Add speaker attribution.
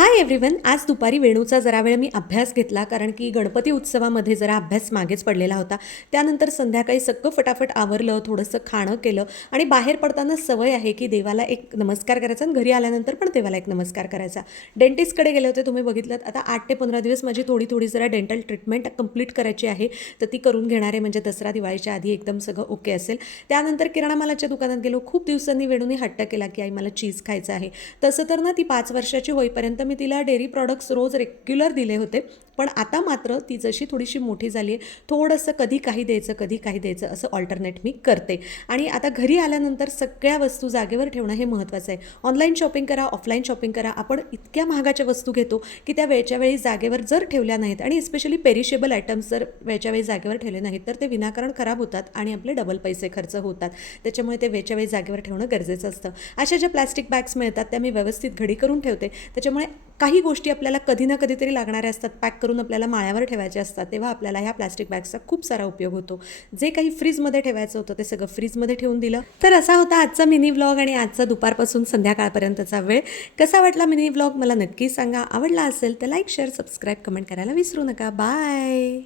Speaker 1: Hi everyone आज दुपारी वेणूचा जरा वेळ मी अभ्यास घेतला कारण की गणपती उत्सवामध्ये जरा अभ्यास मागेच पडलेला होता. त्यानंतर संध्याकाळी सक्क फटाफट आवरलं थोडंसं खाणं केलं आणि बाहेर पडताना सवय आहे की देवाला एक नमस्कार करायचा आणि घरी आल्यानंतर पण देवाला एक नमस्कार करायचा. डेंटिस्टकडे गेले होते तुम्ही बघितलं आता आठ ते पंधरा दिवस माझी थोडी थोडी जरा डेंटल ट्रीटमेंट कंप्लीट करायची आहे तर ती करून घेणार आहे म्हणजे दसरा दिवाळीच्या आधी एकदम सगळं ओके असेल. त्यानंतर किराणा मालाच्या दुकानात गेलो. खूप दिवसांनी वेणूने हट्ट केला की आई मला चीज खायचं आहे. तसं तर ना ती पाच वर्षाची होईपर्यंत मी तिला डेअरी प्रॉडक्ट्स रोज रेग्युलर दिले होते. पण आता मात्र ती जशी थोडीशी मोठी झाली आहे थोडंसं कधी काही द्यायचं कधी काही द्यायचं असं ऑल्टरनेट मी करते. आणि आता घरी आल्यानंतर सगळ्या वस्तू जागेवर ठेवणं हे महत्त्वाचं आहे. ऑनलाईन शॉपिंग करा ऑफलाईन शॉपिंग करा. आपण इतक्या महागाच्या वस्तू घेतो की त्या वेळच्या वेळी जागेवर जर ठेवल्या नाहीत आणि स्पेशली पेरिशेबल आयटम्स जर वेळच्या वेळी जागेवर ठेवले नाहीत तर ते विनाकारण खराब होतात आणि आपले डबल पैसे खर्च होतात. त्याच्यामुळे ते वेळच्या वेळी जागेवर ठेवणं गरजेचं असतं. अशा ज्या प्लॅस्टिक बॅग्स मिळतात त्या मी व्यवस्थित घडी करून ठेवते. त्याच्यामुळे काही गोष्टी आपल्याला कधी ना कधीतरी लागणाऱ्या असतात पॅक करून आपल्याला माळ्यावर ठेवायच्या असतात तेव्हा आपल्याला ह्या प्लास्टिक बॅग्सचा खूप सारा उपयोग होतो. जे काही फ्रीजमध्ये ठेवायचं होतं ते सगळं फ्रीजमध्ये ठेवून दिलं. तर असा होता आजचा मिनी व्लॉग आणि आजचा दुपारपासून संध्याकाळपर्यंतचा वेळ. कसा वाटला मिनी व्लॉग मला नक्की सांगा. आवडला असेल तर लाईक शेअर सबस्क्राईब कमेंट करायला विसरू नका. बाय